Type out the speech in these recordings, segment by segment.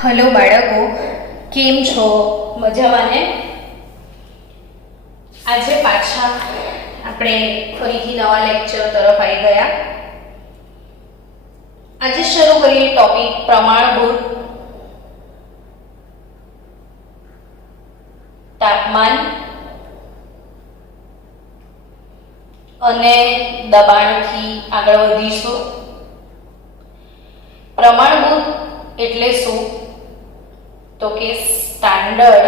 Hello બાળકો, કેમ છો? મજામાં ને? આજે પાછા આપણે ફરીથી નવા લેક્ચર તરફ આવી ગયા. આજે શરૂ કરીએ ટોપિક પ્રમાણભૂત તાપમાન અને દબાણથી આગળ વધીશું. પ્રમાણભૂત એટલે શું? તો કે સ્ટાન્ડર્ડ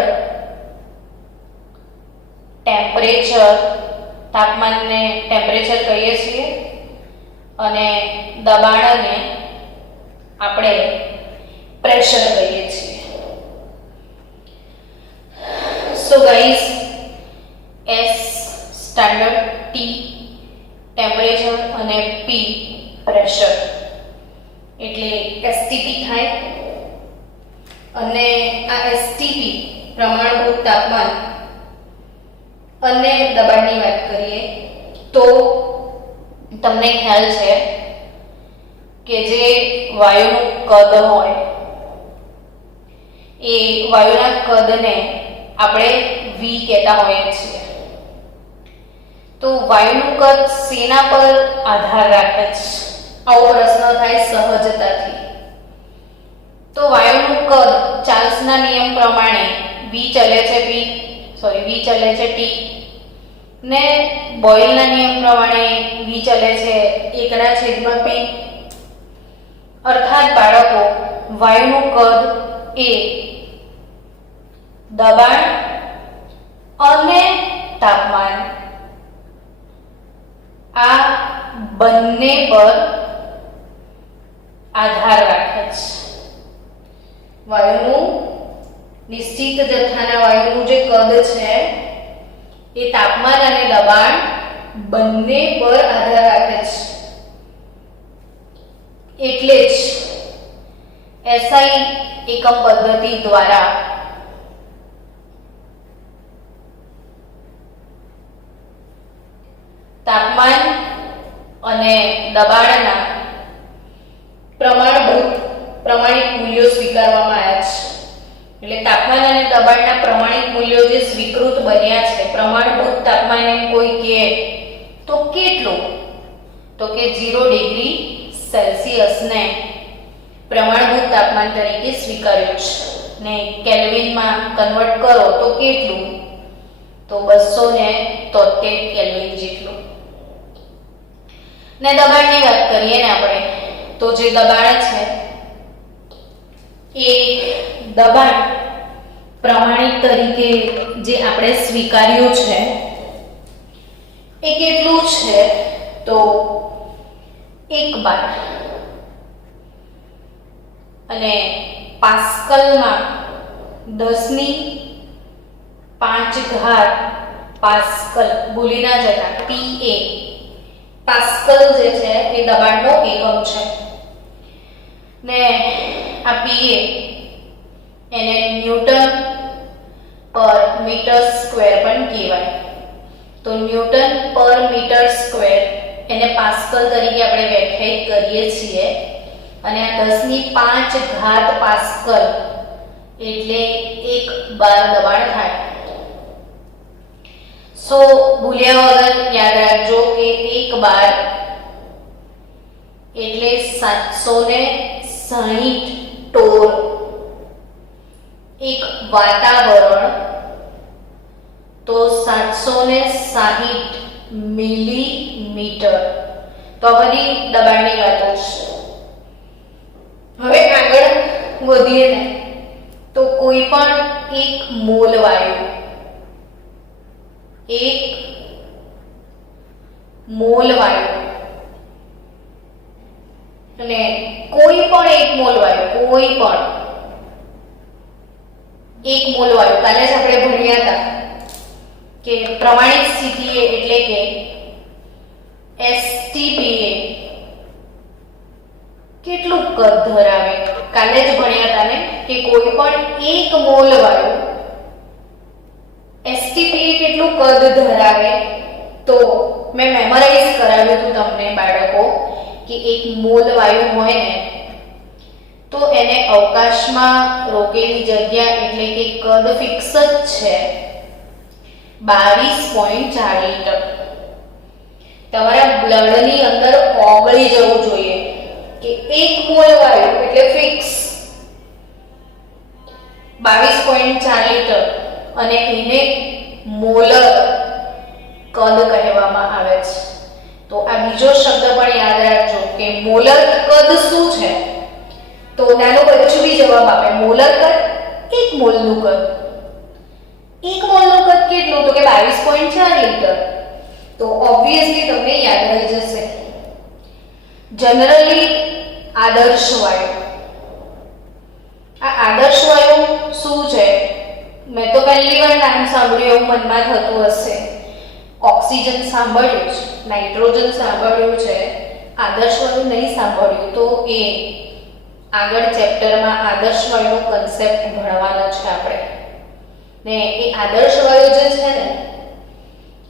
ટેમ્પરેચર, તાપમાનને ટેમ્પરેચર કહીએ છીએ અને દબાણને આપણે પ્રેશર કહીએ છીએ. So guys, S standard, T temperature અને પી પ્રેશર એટલે એસટીપી થાય. અને આ એસટીપી પ્રમાણભૂત તાપમાન અને દબાણની વાત કરીએ તો તમને ખ્યાલ છે કે જે વાયુનું કદ હોય એ વાયુના કદને આપણે વી કહેતા હોઈએ છીએ. તો વાયુનું કદ શેના પર આધાર રાખે છે? આવો પ્રશ્ન થાય સહજતાથી. તો વાયુનું કદ ચાર્લ્સના નિયમ પ્રમાણે વી ચલે છે ટી ને બોયલના નિયમ પ્રમાણે વી ચલે છે 1/p. અર્થાત બાળકો, વાયુનું કદ એ દબાણ અને તાપમાન આ બંને પર આધાર રાખે છે. વાયુનું નિશ્ચિત જથ્થાના વાયુનું જે કદ છે એ તાપમાન અને દબાણ બંને પર આધાર રાખે છે. એટલે જ એસઆઈ એકમ પદ્ધતિ દ્વારા તાપમાન અને દબાણના પ્રમાણિત મૂલ્યો સ્વીકારવામાં આવ્યા છે. એટલે તાપમાન અને દબાણના પ્રમાણિત મૂલ્યો જે સ્વીકૃત બન્યા છે, પ્રમાણભૂત તાપમાન એમ કોઈ કહે તો કેટલું? તો કે 0 ડિગ્રી સેલ્સિયસને પ્રમાણભૂત તાપમાન તરીકે સ્વીકાર્યું છે. ને કેલ્વિનમાં કન્વર્ટ કરો તો કેટલું? તો 273 કેલ્વિન જેટલું. ને દબાણની વાત કરીએ ને આપણે, તો જે દબાણ છે એ દબાણ પ્રમાણિત તરીકે જે આપણે સ્વીકાર્યું છે એ કેટલું છે? તો 1 બાર. અને પાસ્કલમાં 10⁵ પાસ્કલ, ભૂલી ના જતા, PA પાસ્કલ જે છે એ દબાણનો એકમ છે. ને આ PA એને ન્યૂટન પર મીટર સ્ક્વેર પણ કહેવાય. તો ન્યૂટન પર મીટર સ્ક્વેર એને પાસ્કલ તરીકે આપણે વ્યાખ્યાયિત કરીએ છીએ. અને આ 10⁵ પાસ્કલ એટલે 1 બાર દબાણ થાય. સો ભૂલ્યા વગર યાદ રાખજો કે 1 બાર એટલે 760 ટોર. એક વાતાવરણ તો 760 મિલીમીટર. તો આ બધી દબાણની વાતો છે. હવે આગળ વધીએ ને તો કોઈ પણ 1 મોલ વાયુ, 1 મોલ વાયુ અને કોઈ પણ 1 મોલ વાયુ, કાલે જ આપણે ભણ્યા હતા કે પ્રમાણિત સ્થિતિએ એટલે કે એસટીપી કેટલું કદ ધરાવે? કાલે જ ભણ્યા હતા ને કે કોઈ પણ 1 મોલ વાયુ એસટીપી કેટલું કદ ધરાવે? તો મેં મેમરાઇઝ કરાવ્યું હતું તમને બાળકો કે 1 મોલ વાયુ હોય ને તો એને અવકાશમાં રોકેલી જગ્યા એટલે કે કદ ફિક્સ જ છે 22.4 લીટર. તમારા બ્લડની અંદર ઓગળી જવું જોઈએ કે 1 મોલ વાયુ એટલે ફિક્સ 22.4 લીટર અને એને મોલર કદ કહેવામાં આવે છે. તો આ બીજો શબ્દ પણ યાદ રાખજો કે મોલર કદ શું છે. તો નાનો બચ્ચો બી જવાબ આપે મોલર કદ 1 મોલનું કદ. 1 મોલનું કદ કેટલું? તો કે 22.4 લીટર. તો ઓબ્વિયસલી તમને યાદ રહી જશે. જનરલી આદર્શ વાયુ. આ આદર્શ વાયુ શું છે? મેં તો પહેલી વાર નામ સાંભળ્યું એવું મનમાં થતું હશે. ઓક્સિજન સાંભળ્યું છે, નાઇટ્રોજન સાંભળ્યું છે, આદર્શ વાયુ નહીં સાંભળ્યું. તો એ આગળ ચેપ્ટરમાં આદર્શ વાયુનો કન્સેપ્ટ ભણવાનો છે આપણે. ને એ આદર્શ વાયુ જે છે ને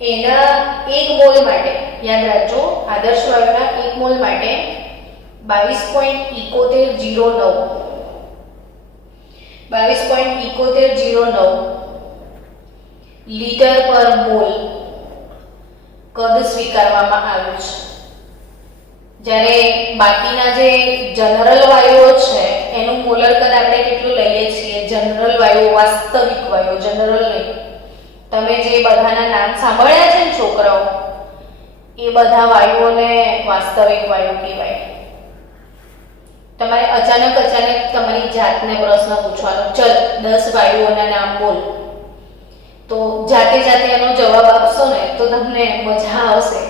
એના 1 મોલ માટે યાદ રાખજો, આદર્શ વાયુના 1 મોલ માટે 22.7109 લીટર પર મોલ કદ સ્વીકારવામાં આવ્યું છે. જ્યારે બાકીના જે જનરલ વાયુઓ છે એનું મોલર કદ આપણે કેટલું લઈએ છીએ? જનરલ વાયુ, વાસ્તવિક વાયુ, જનરલ નહીં. તમે જે બધાના નામ સાંભળ્યા છે ને છોકરાઓ, એ બધા વાયુઓને વાસ્તવિક વાયુ કહેવાય. તમારે અચાનક તમારી જાતને પ્રશ્ન પૂછવાનો, ચલ 10 વાયુઓના નામ બોલ. તો જાતે એનો જવાબ આપશો ને તો તમને મજા આવશે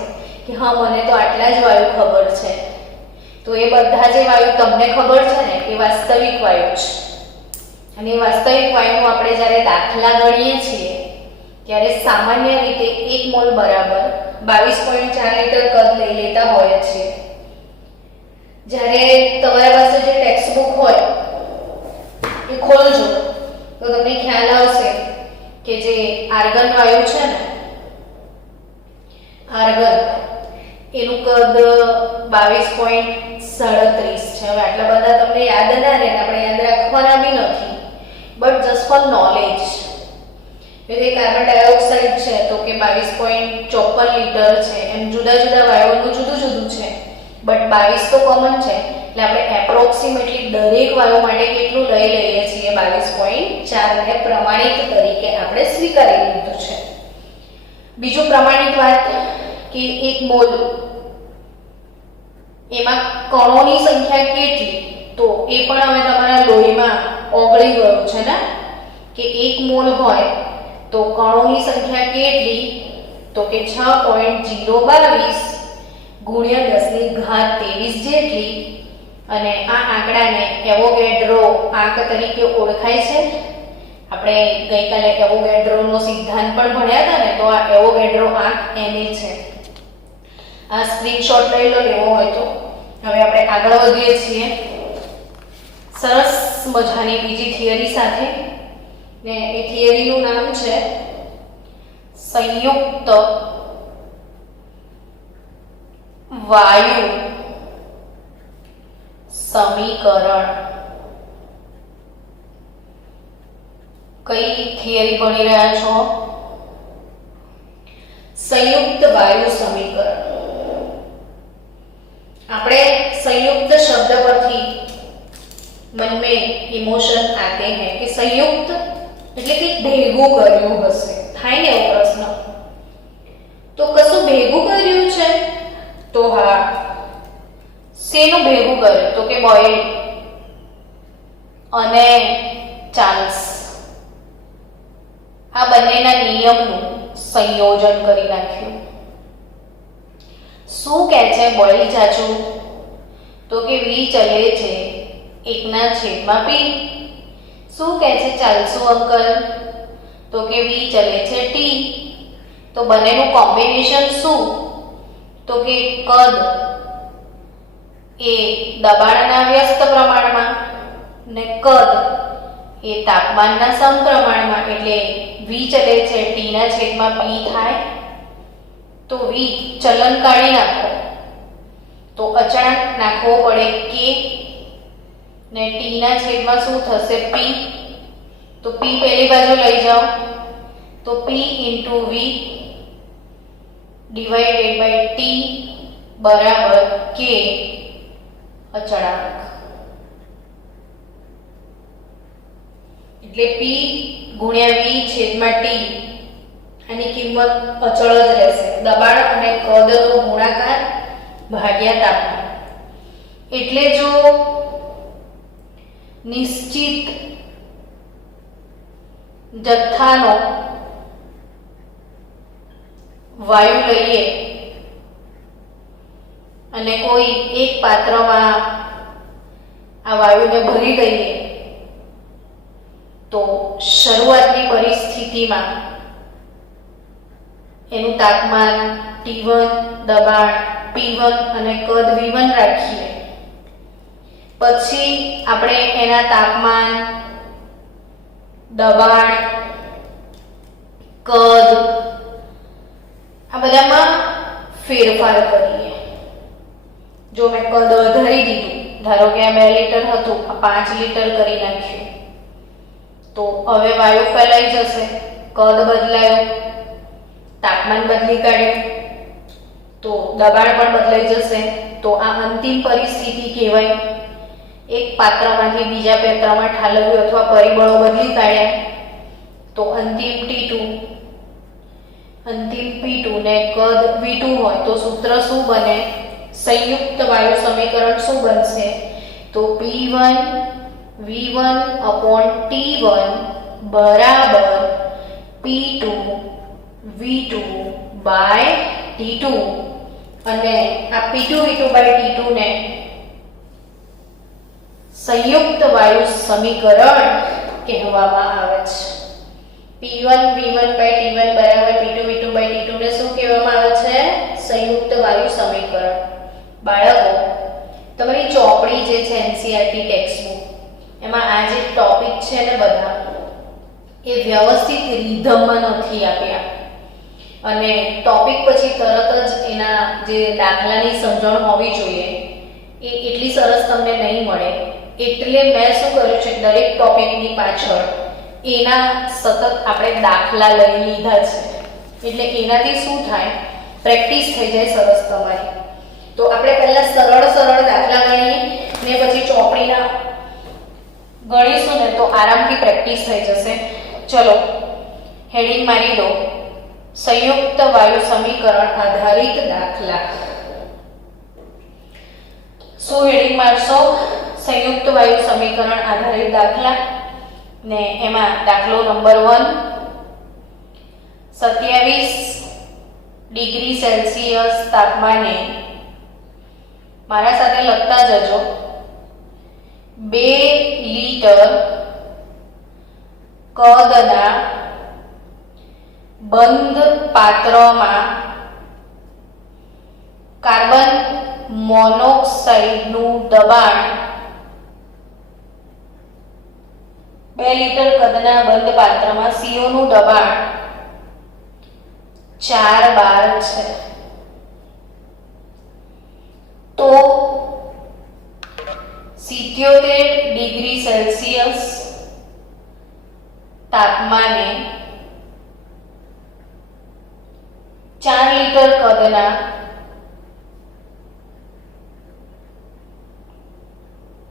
કે હા મને તો આટલા જ વાયુ ખબર છે. તો એ બધા જે વાયુ તમને ખબર છે ને એ વાસ્તવિક વાયુ છે. અને એ વાસ્તવિક વાયુનો આપણે જ્યારે દાખલા ગણીએ છીએ ત્યારે સામાન્ય રીતે 1 મોલ બરાબર 22.4 લીટર કદ લઈ લેતા હોઈએ છીએ. જ્યારે તમારા પાસે જે ટેક્સ્ટ બુક હોય એ ખોલજો તો તમને ખ્યાલ આવશે કે જે આર્ગન વાયુ છે ને, આર્ગન એનું કદ 22.37 છે. હવે આટલા બધા તમને યાદ ના રહે, આપણે યાદ રાખવાના બી નથી, બટ જસ્ટ ફોર નોલેજ. એટલે કાર્બન ડાયોક્સાઇડ છે તો કે 22.54 લીટર છે. એમ જુદા જુદા વાયુઓનું જુદું જુદું છે, બટ 22 તો કોમન છે. એટલે આપણે એપ્રોક્સિમેટલી દરેક વાયુ માટે કેટલું લઈ લઈએ છીએ? 22.4 ને પ્રમાણિત તરીકે આપણે સ્વીકારી લીધું છે. બીજું પ્રમાણિત વાત કે 1 મોલ એમાં કણોની સંખ્યા કેટલી? તો એ પણ હવે તમારા લોહીમાં ઓગળી ગયું છે ને કે 1 મોલ હોય તો કણોની સંખ્યા કેટલી? તો કે 6.022 ગુણ્યા 10⁻23 જેટલી. અને આ આંકડાને એવોગેડ્રો આંક તરીકે ઓળખાય છે. આપણે ગઈકાલે એવોગેડ્રોનો સિદ્ધાંત પણ ભણ્યા હતા ને, તો આ એવોગેડ્રો આંક એને છે. આ સ્ક્રીનશોટ લઈ લો લેવો હોય તો. હવે આપણે આગળ વધીએ છીએ સરસ મજાની બીજી થિયરી સાથે. ને એ થિયરીનું નામ છે સંયુક્ત વાયુ સમીકરણ. કઈ થિયરી ભણી રહ્યા છો? સંયુક્ત વાયુ સમીકરણ. આપણે સંયુક્ત શબ્દ પરથી मन में इमोशन आते हैं कि संयुक्त એટલે કે ભેગું કર્યું હશે. થાય ને એવો પ્રશ્ન. તો કશું ભેગું કર્યું છે? તો હા, શેનું ભેગું કર્યું? તો કે બોઇલ અને ચાર્લ્સ આ બંનેના નિયમનું સંયોજન કરી નાખ્યું. શું કહે છે બોઇલ ચાચુ? તો કે વી ચલે છે 1/p. શું કહે છે ચાલસુ અંકલ? તો કે વી ચલે છે t. તો બંનેનું કોમ્બિનેશન શું? તો કે કદ એ દબાણના વ્યસ્ત પ્રમાણમાં ને કદ એ તાપમાનના સમપ્રમાણમાં. એટલે વી ચલે છે t/p થાય. તો વી ચલન કાઢી નાખો તો અચળાંક નાખવો પડે k. ને t ના છેદમાં શું થશે p, તો p પહેલી બાજુ લઈ જાઓ તો p * v divided by t બરાબર k અચળાંક, એટલે p ગુણ્યા v છેદમાં t આની કિંમત અચળ જ રહેશે, દબાણ અને કદનો ગુણાકાર ભાગ્યા તાપમાન. એટલે જો નિશ્ચિત જથ્થાનો વાયુ લઈએ અને કોઈ એક પાત્રમાં આ વાયુને ભરી દઈએ તો શરૂઆતની પરિસ્થિતિમાં એનું તાપમાન T1, દબાણ P1 અને કદ V1 રાખીએ. પછી આપણે એના તાપમાન, દબાણ, કદ આ બધામાં ફેરફાર કરીએ. જો મેં કદ વધારી દીધું, ધારો કે આ 2 લીટર હતું, આ 5 લીટર કરી નાખ્યું, તો હવે વાયુ ફેલાઈ જશે, કદ બદલાયું, તાપમાન બદલી કાઢ્યું, તો દબાણ પણ બદલાઈ જશે. તો આ અંતિમ પરિસ્થિતિ કહેવાય. એક પાત્રમાંથી બીજા પાત્રમાં ઠાલવ્યું અથવા પરિબળો બદલી કાઢ્યા, તો અંતિમ T2, અંતિમ P2 ને કદ V2 હોય તો સૂત્ર શું બને? સંયુક્ત વાયુ સમીકરણ શું બનશે? તો P1 V1 T1 બરાબર P2 V2 by T2, અને આ P2 V2 by T2 ને સંયુક્ત વાયુ સમીકરણ કહેવામાં આવે છે. P1 V1 by T1 બરાબર P2 V2 by T2 ને શું કહેવામાં આવે છે? સંયુક્ત વાયુ સમીકરણ. બાળકો, તમારી ચોપડી જે છે NCERT ટેક્સ્ટબુક, એમાં આ જે ટોપિક છે ને બધા એ વ્યવસ્થિત રિધમમાં નથી આપ્યા, અને ટોપિક પછી તરત જ એના જે દાખલાની સમજણ હોવી જોઈએ એ એટલી સરસ તમને નહીં મળે. એટલે મેં શું કર્યું છે, દરેક ટોપિકની પાછળ એના સતત આપણે દાખલા લઈ લીધા છે, એટલે એનાથી શું થાય, પ્રેક્ટિસ થઈ જાય સરસ તમારી. તો આપણે પહેલા સરળ દાખલા ગણીએ ને પછી ચોપડીના ગણીશું ને તો આરામથી પ્રેક્ટિસ થઈ જશે. ચલો, હેડિંગ મારી દો, સંયુક્ત વાયુ સમીકરણ આધારિત દાખલા. શું હેડિંગ મારશો? સંયુક્ત વાયુ સમીકરણ આધારિત દાખલા. ને એમાં દાખલો નંબર 1, 27 ડિગ્રી સેલ્સિયસ તાપમાને, મારા સાથે લખતા જજો, 2 લીટર કદના બંધ પાત્રમાં કાર્બન મોનોક્સાઇડનું દબાણ 2 લીટર કદના બંધ પાત્રમાં CO નું દબાણ 4 બાર છે. તો 77 ડિગ્રી સેલ્સિયસ તાપમાને 4 લીટર કદના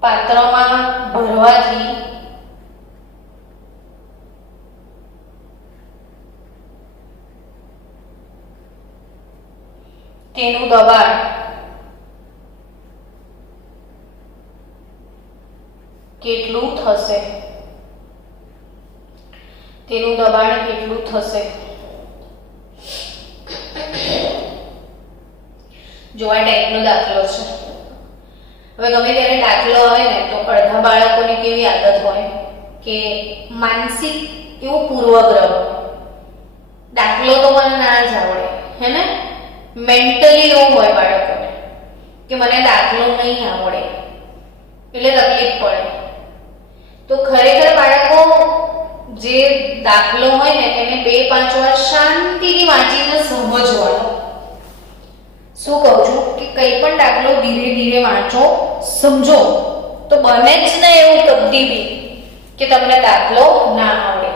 પાત્રમાં ભરવાથી તેનું દબાણ કેટલું થશે? તેનું દબાણ કેટલું થશે? જો આ ટાઈપનો દાખલો છે. હવે ગમે ત્યારે દાખલો આવે ને તો અડધા બાળકોને કેવી આદત હોય કે માનસિક એવું પૂર્વગ્રહ, દાખલો તો મને ના જ આવડે, હે ને? મેન્ટલી એવું હોય બાળકોને કે મને દાખલો નહીં આવડે એટલે તકલીફ પડે. તો ખરેખર બાળકો જે દાખલો હોય ને એને 2-5 વાર શાંતિથી વાંચીને સમજવાનો. શું કહું છું કે કંઈ પણ દાખલો ધીરે ધીરે વાંચો, સમજો, તો બને જ ને એવું કદી બી કે તમને દાખલો ના આવડે.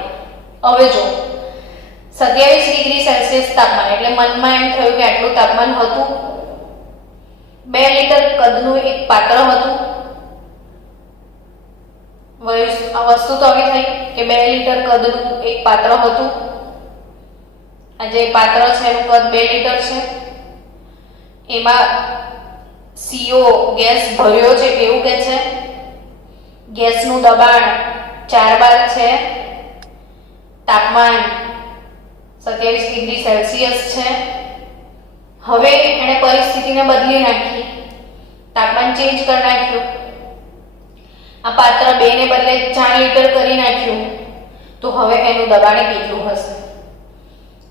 હવે જો 27 ડિગ્રી સેલ્સિયસ તાપમાન એટલે મનમાં એમ થયું કે આટલું તાપમાન હતું. 2 લિટર કદનું એક પાત્ર હતું. આ વસ્તુ તો આવી થઈ કે 2 લિટર કદનું એક પાત્ર હતું. આ જે પાત્ર છે એનું કદ 2 લિટર છે. એમાં CO ગેસ ભર્યો છે કેવું કે છે. ગેસનું દબાણ 4 બાર છે. તાપમાન 27 ડિગ્રી સેલ્સિયસ છે. હવે એને પરિસ્થિતિને બદલી નાખી. તાપમાન ચેન્જ કરી નાખ્યું. આ પાત્ર 2 ને બદલે 4 લિટર કરી નાખ્યું. તો હવે એનું દબાણ કેટલું હશે?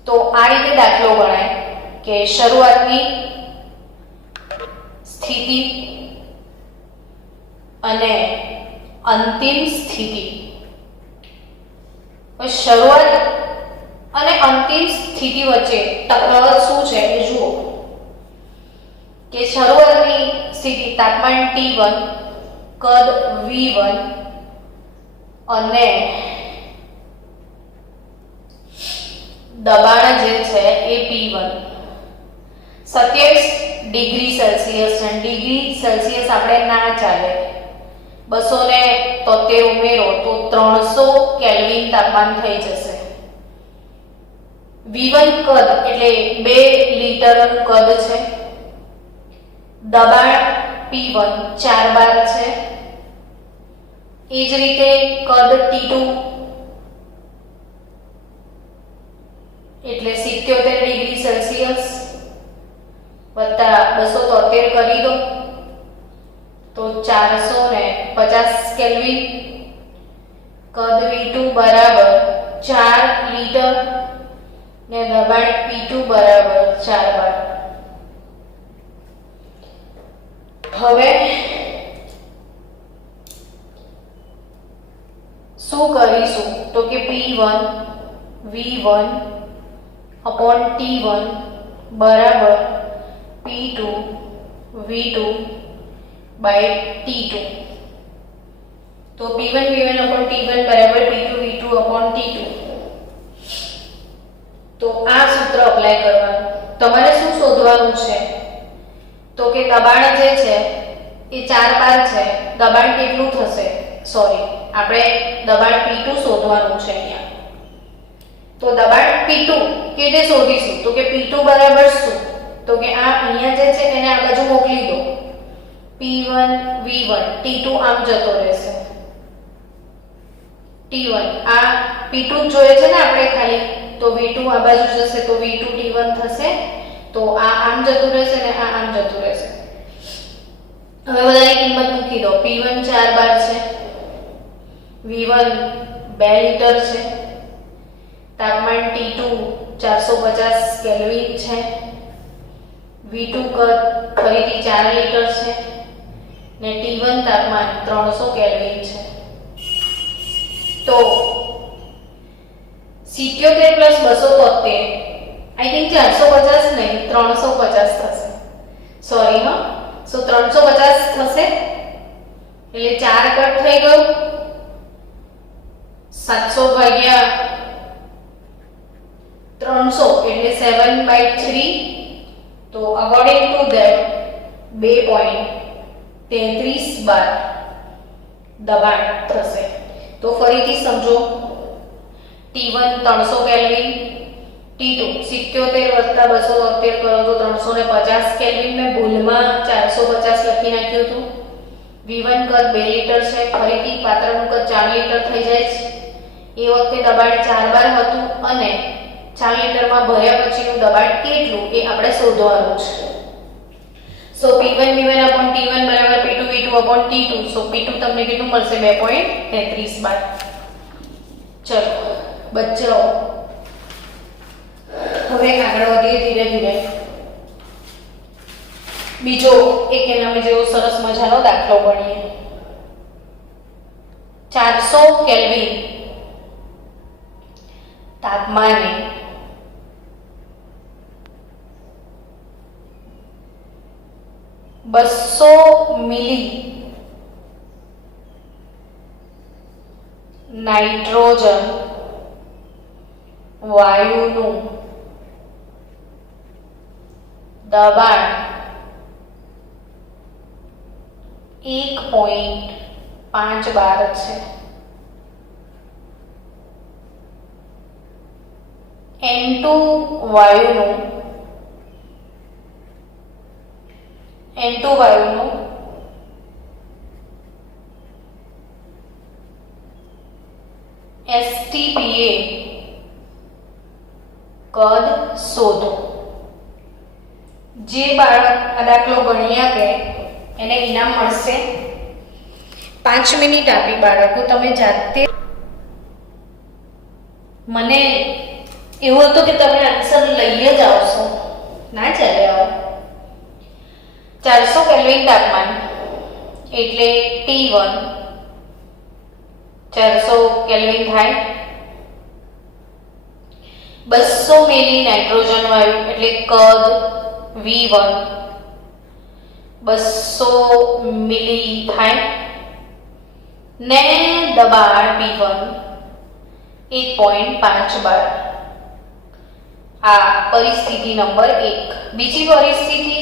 તો આ રીતે દાખલો ગણાય કે શરૂઆતની સ્થિતિ અને અંતિમ સ્થિતિ. શરૂઆત અને અંતિમ સ્થિતિ વચ્ચે તફાવત શું છે એ જુઓ કે શરૂઆતની સ્થિતિ તાપમાન T1, કદ V1 અને દબાણ જે છે એ P1. 27 ડિગ્રી સેલ્સિયસ છે. ડિગ્રી સેલ્સિયસ આપણે ના ચાલે. 273 ઉમેરો તો 300 કેલ્વિન તાપમાન થઈ જશે. V1 કદ એટલે 2 લિટરનું કદ છે. દબાણ P1 4 બાર છે. એ જ રીતે કદ T2 એટલે 77 ડિગ્રી સેલ્સિયસ વત્તા 273 કરી દો તો 450 કેલ્વિન. કદ V2 બરાબર 4 લિટર ને દબાણ P2 બરાબર 4 બાર. હવે શું કરીશું તો કે P1 V1 upon T1 બરાબર P2 V2 by T2. તો P1 V1 upon T1 બરાબર P2 V2 upon T2. તો આ સૂત્ર અપ્લાય કરવાનું. તમારે શું શોધવાનું છે તો કે દબાણ જે છે એ 4 બાર છે. દબાણ કેટલું થશે? સોરી, આપણે દબાણ P2 શોધવાનું છે અહીંયા. તો દબાણ P2 કેવી રીતે શોધીશું તો કે P2 બરાબર શું તો કે આ અહીંયા જે છે એને આ બાજુ મોકલી દો. P1 V1 T2 આમ જતો રહેશે. T1 આ P2 જોઈએ છે ને આપણે ખાલી, તો V2 આ બાજુ જશે તો V2 T1 થશે. તો આ આમ જતું રહેશે ને આ આમ જતું રહેશે. હવે બધાની કિંમત મૂકી દો. P1 4 બાર છે. V1 2 લિટર છે. તાપમાન T2 450 કેલ્વિન છે. V2 કદ ફરીથી 4 લિટર છે ને T1 તાપમાન 300 કેલ્વિન છે. તો 77 પ્લસ 273 આઈ થિંક 450 નહીં 350 થશે. સોરી હા, સો 350 થશે એટલે 4 કટ થઈ ગયું. 700 ભાગ્યા 300 એટલે 7/3. તો અકોર્ડિંગ ટુ ધેટ 2.33 બાર દબાણ થશે. તો ફરીથી સમજો. T1 300 કેલ્વિન, T2 77 વત્તા 273 કરો તો 350 કેલ્વિન. મેં ભૂલમાં 450 લખી નાખ્યું હતું. V1 કદ 2 લિટર છે. ફરીથી પાત્રનું કદ 4 લિટર થઈ જાય છે. એ વખતે દબાણ 4 બાર હતું અને 4 લિટરમાં ભર્યા પછીનું દબાણ કેટલું એ આપણે શોધવાનું છે. સો P1 V1 upon T1 બરાબર P2 V2 upon T2. સો P2 તમને કેટલું મળશે? 2.33 બાર. ચલો બચ્ચાઓ હવે આગળ વધીએ ધીરે ધીરે. બીજો એક એના જેવો સરસ મજાનો દાખલો ગણીએ. 400 કેલ્વિન તાપમાને 200 મિલી નાઇટ્રોજન વાયુનું દબાણ 1.5 બાર છે. N2 વાયુનું STPA કદ શોધો. જે બાળક આ દાખલો ગણી આપે એને ઇનામ મળશે. 5 મિનિટ આપી બાળકો તમે જાતે. મને એવું હતું કે તમે આન્સર લઈ જ આવશો, ના ચાલે આવો. 400 કેલ્વિન તાપમાન એટલે T1 400 કેલ્વિન થાય. 200 મિલી નાઇટ્રોજન વાયુ એટલે કદ V1 200 મિલી થાય ને દબાણ P1 1.5 બાર. આ પરિસ્થિતિ નંબર 1. બીજી પરિસ્થિતિ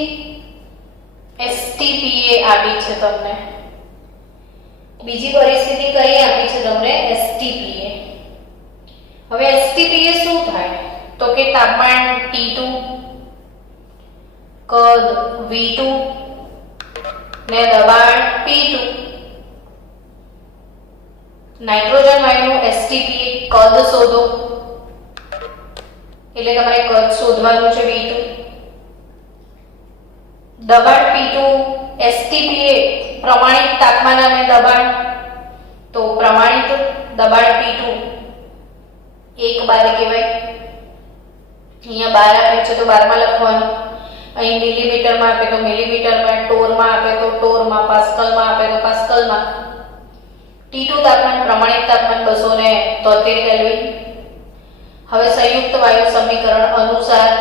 STPA આપી છે તમને. બીજી પરિસ્થિતિ કઈ આપી છે તમને? STPA. હવે STPA શું થાય તો કે તાપમાન T2 કદ V2 ને દબાણ P2. નાઇટ્રોજન વાયુનું STPA કદ શોધો એટલે તમારે કદ શોધવાનું છે V2. દબાણ P2 STPA પ્રમાણિત તાપમાન અને દબાણ, તો પ્રમાણિત દબાણ P2 1 બાર કહેવાય. અહીંયા બાર આપે છે તો બારમાં લખવાનું. અહીં મિલીમીટરમાં આપે તો મિલીમીટરમાં, ટોરમાં આપે તો ટોરમાં, પાસ્કલમાં આપે તો પાસ્કલમાં. T2 તાપમાન પ્રમાણિત તાપમાન 273 કેલ્વિન. હવે સંયુક્ત વાયુ સમીકરણ અનુસાર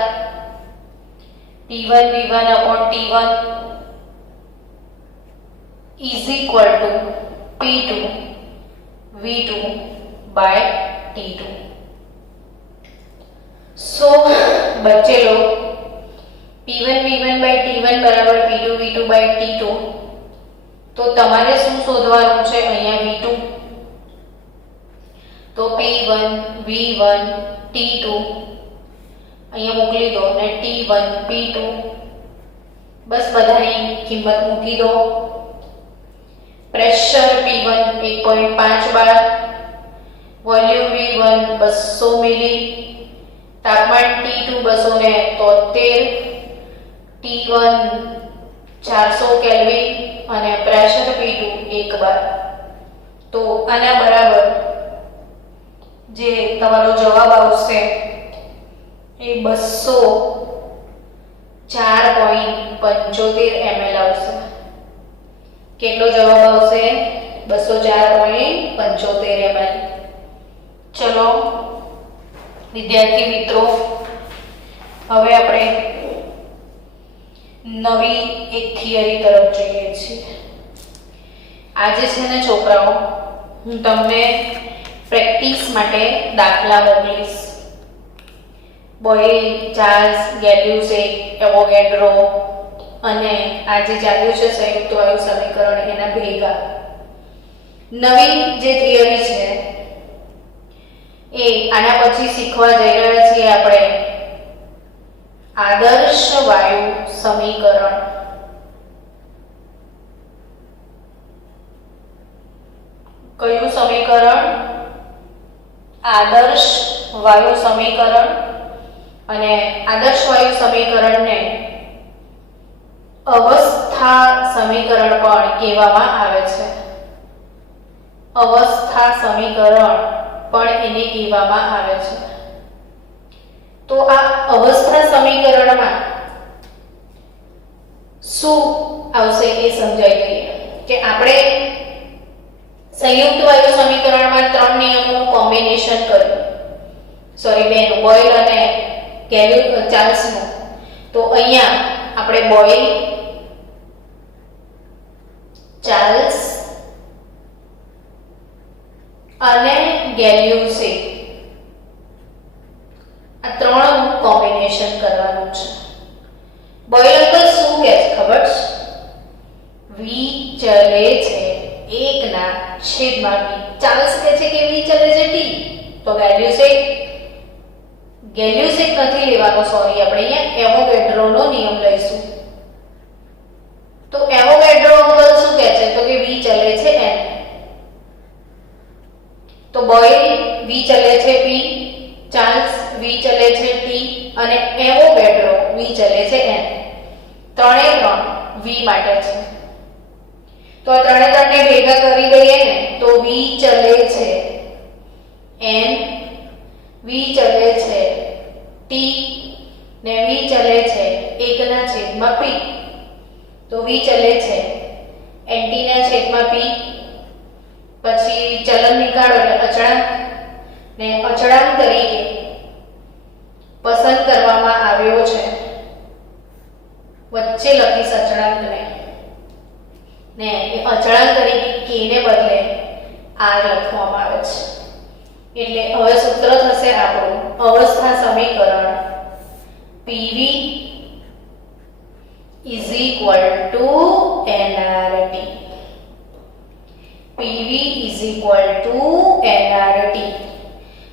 P1 V1/T1 is equal to P2 V2/T2. So बच्चे P1 V1/T1 બરાબર P2 V2/T2. તો તમારે શું શોધવાનું છે? અહીંયા V2 તો P1 V1 T2 અહીંયા મોકલી દો ને T1 P2 બસ બધાની કિંમત મૂકી દો. પ્રેશર P1 1.5 બાર, વોલ્યુમ V1 200 મિલી, તાપમાન T2 273, T1 400 કેલ્વિન અને પ્રેશર P2 1 બાર. તો આના બરાબર જે તમારો જવાબ આવશે એ 204.75 ml આવશે. કેટલો જવાબ આવશે? 204.75 ml. ચલો વિદ્યાર્થી મિત્રો, હવે આપણે નવી એક થિયરી તરફ જઈએ છીએ. આજે છે ને છોકરાઓ, હું તમને પ્રેક્ટિસ માટે દાખલા મોકલીશ. બોયલ, ચાર્લ્સ, ગેલ્યુસે, એવોગેડ્રો અને આજે ચાલ્યું છે સંયુક્ત વાયુ સમીકરણ એના ભેગા નવી જે થિયરી છે એ આના પછી શીખવા જઈ રહ્યા છીએ આપણે આદર્શ વાયુ સમીકરણ. કયું સમીકરણ? આદર્શ વાયુ સમીકરણ. અને આદર્શ વાયુ સમીકરણને અવસ્થા સમીકરણ પણ કહેવામાં આવે છે. અવસ્થા સમીકરણ પણ એને કહેવામાં આવે છે. તો આ અવસ્થા સમીકરણમાં શું આવશે એ સમજાઈ દઈએ કે આપણે સંયુક્ત વાયુ સમીકરણમાં 3 નિયમોનું કોમ્બિનેશન કર્યું. બેનું બોયલ અને ચાર્લ્સનું. તો અહીંયા આપણે બોયલ, ચાર્લ્સ અને ગેલ્યુસિક, આ ત્રણનું કોમ્બિનેશન કરવાનું છે. બોયલ અંકલ શું કહે છે ખબર છે? વી ચલે છે 1/p. ચાર્લ્સ કહે છે કે વી ચલે છે t. તો ગેલ્યુસિક નથી લેવાનો, સોરી, આપણે અહીંયા એવોગેડ્રોનો નિયમ લઈશું. તો એવોગેડ્રો અંકલ શું કહે છે? તો કે વી ચલે છે n. તો બોયલ વી ચલે છે p, ચાર્લ્સ વી ચલે છે t અને એવોગેડ્રો વી ચલે છે n. ત્રણે ત્રણ વી માટે છે. તો આ ત્રણે ત્રણને ભેગા કરી દઈએ ને તો વી ચલે છે n, વી ચલે છે t ને વી ચલે છે 1/p. તો વી ચલે છે nt/p. પછી ચલન નીકાળો એટલે અચળાંક, ને અચળાંક તરીકે પસંદ કરવામાં આવ્યો છે, વચ્ચે લખીશ અચળાંકને, ને એ અચળાંક તરીકે k ને બદલે r લખવામાં આવે છે. એટલે હવે સૂત્ર થશે આપણું અવસ્થા સમીકરણ PV = nRT. PV = nRT.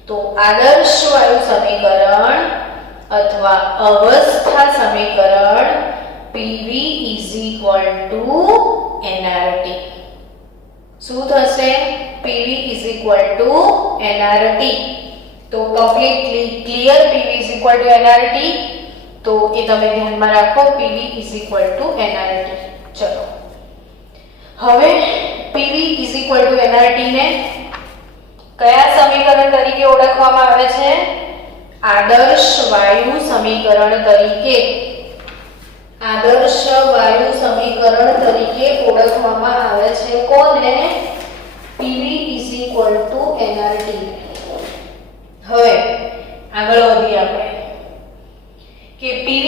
તો આદર્શ વાયુ સમીકરણ અથવા અવસ્થા સમીકરણ PV = nRT. શું થશે? PV = nRT. તો કમ્પ્લીટલી ક્લિયર PV = nRT. તો એ તમે ધ્યાનમાં રાખો, PV = nRT. ચલો હવે PV = nRT ને કયા સમીકરણ તરીકે ઓળખવામાં આવે છે? આદર્શ વાયુ સમીકરણ તરીકે. આદર્શ વાયુ સમીકરણ તરીકે ઓળખવામાં આવે છે. કોને? PV = nRT. હવે આગળ વધીએ આપણે કે PV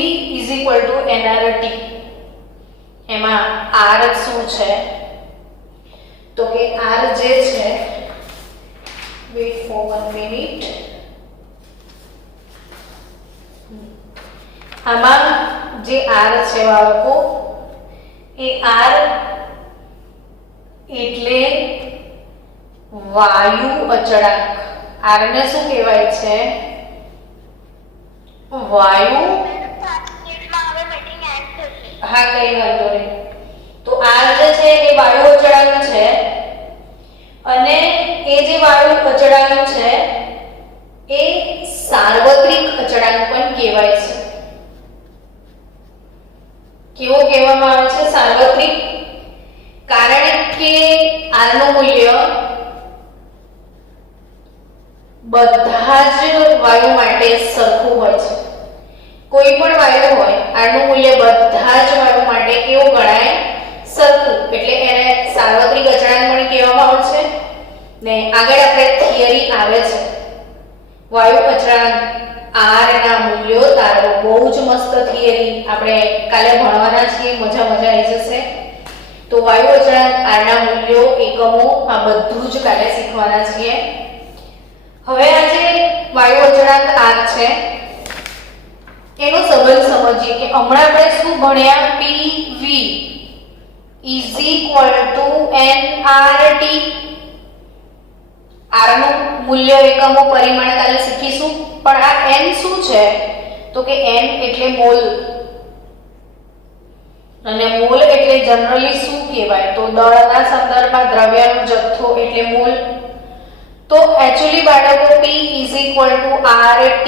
= nRT એમાં R શું છે? તો કે R જે છે, wait for 1 minute, આમાં જે R છે બાળકો, એ R એટલે વાયુ અચળાંક. R ને શું કહેવાય છે? વાયુ. હા, કઈ વાંધો નહીં. તો R જે છે એ વાયુ અચળાંક છે અને એ જે વાયુ અચળાંક છે એ સાર્વત્રિક અચળાંક પણ કહેવાય છે. કેવો કહેવામાં આવે છે? સાર્વત્રિક. કારણ કે R નું મૂલ્ય બધા જ વાયુ માટે સરખું હોય છે. કોઈ પણ વાયુ હોય, R નું મૂલ્ય બધા જ વાયુ માટે કેવું ગણાય? સરખું. એટલે એને સાર્વત્રિક અચળાંક પણ કહેવામાં આવે છે. ને આગળ આપણે થિયરી આવે છે વાયુ અચળાંક R ના મૂલ્યો તારવો. બહુ જ મસ્ત થિયરી આપણે કાલે ભણવાના છીએ, મજા આવી જશે. તો વાયુ અચળાંક R ના મૂલ્યો, એકમો, આ બધું જ કાલે શીખવાના છીએ. હવે આ જે વાયુ અચળાંક R છે એનો સંબંધ સમજીએ કે હમણાં આપણે શું ભણ્યા? PV = nRT. R નું મૂલ્ય, એકમો, પરિમાણ કાલે શીખીશું. પણ આ n શું છે? તો કે n એટલે મોલ. અને મોલ એટલે જનરલી શું કહેવાય? તો દળના સંદર્ભમાં દ્રવ્યનો જથ્થો એટલે મોલ. તો એક્ચ્યુઅલી બાળકો P = RT.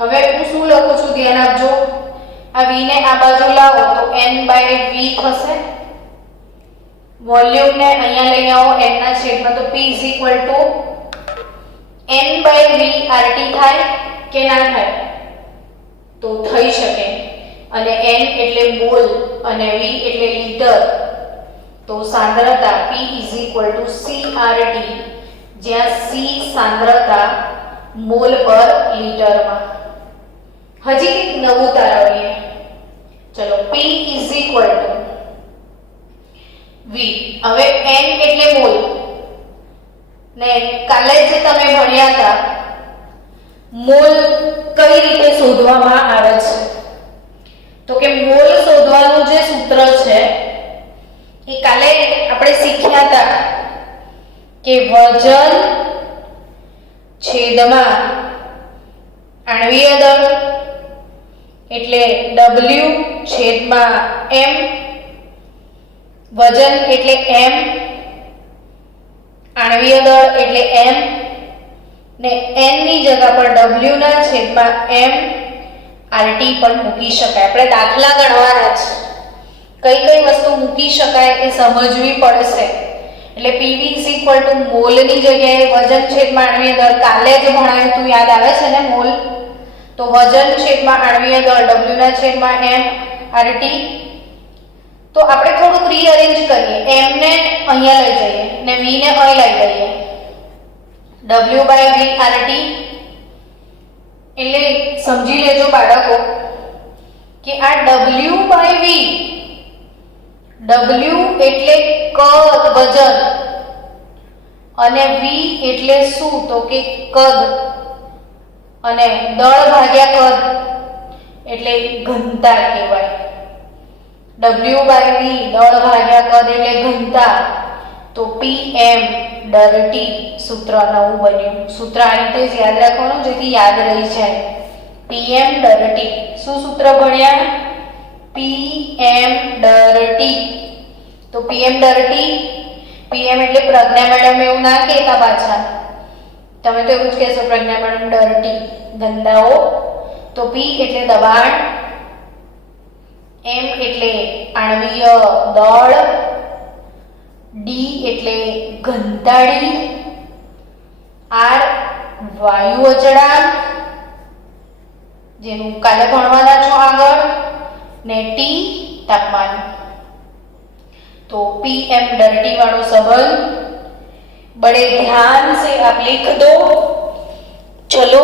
હવે હું શું લખું છું ધ્યાન આપજો. આ v ને આ બાજુ લાવો તો n/v થશે. વોલ્યુમ ને અહીંયા લઈ આવો n ના છેદમાં, તો P = n/v RT થાય કે ના થાય? તો થઈ શકે. અને n એટલે મોલ અને v એટલે લીટર. તો સાંદ્રતા P = CRT, જ્યાં C સાંદ્રતા મોલ પર લીટરમાં. હજી એક નવું તારવીએ. ચલો P = V. હવે n એટલે મોલ ને કાલે જે તમે ભણ્યા હતા મોલ કઈ રીતે શોધવામાં આવે છે, તો કે મોલ શોધવાનું જે સૂત્ર છે એ કાલે આપણે શીખ્યા હતા કે વજન છેદમાં આણ્વીય દળ એટલે W છેદમાં m, વજન એટલે m, આણ્વીય દળ એટલે m ને n ની જગ્યા પર W ના છેદમાં m RT પણ મૂકી શકાય. આપણે દાખલા ગણવાના છે, કઈ વસ્તુ મૂકી શકાય એ સમજવી પડશે. એટલે PV મોલ ની જગ્યાએ વજન છેદમાં આણ્વીય દળ કાલે જ ભણાવ્યું તું, યાદ આવે છે ને મોલ? તો વજન છેદમાં આણ્વીય દળ W ના છેદમાં m RT. તો આપણે થોડુંક રીઅરેન્જ કરીએ, m ને અહીંયા લઈ જઈએ ને v ને અહીં લઈ જઈએ. W/v RT એટલે સમજી લેજો બાળકો કે આ W/v, W એટલે કદ વજન અને v એટલે શું, તો કે કદ, અને દળ ભાગ્યા કદ એટલે ઘનતા કહેવાય. W/v દળ ભાગ્યા કદ એટલે ઘનતા. તો Pm dt સૂત્ર નવું બન્યું. સૂત્ર આ રીતે જ યાદ રાખવાનું જેથી યાદ રહી જાય. Pm dt શું સૂત્ર ભણ્યા? Pm dt. તો Pm dt, Pm એટલે પ્રજ્ઞા મેડમ એવું ના કહેતા પાછા, તમે તો એવું જ કહેશો પ્રજ્ઞા મેડમ dt ગંદાઓ. તો P એટલે દબાણ, M એટલે આણ્વીય દળ, D એટલે ઘનતાડી, R વાયુ અચળાંક જેનું કાલે ભણવાના છો આગળ, ને T તાપમાન. तो Pm dt वालों संबंध बड़े ध्यान से आप लिख दो. चलो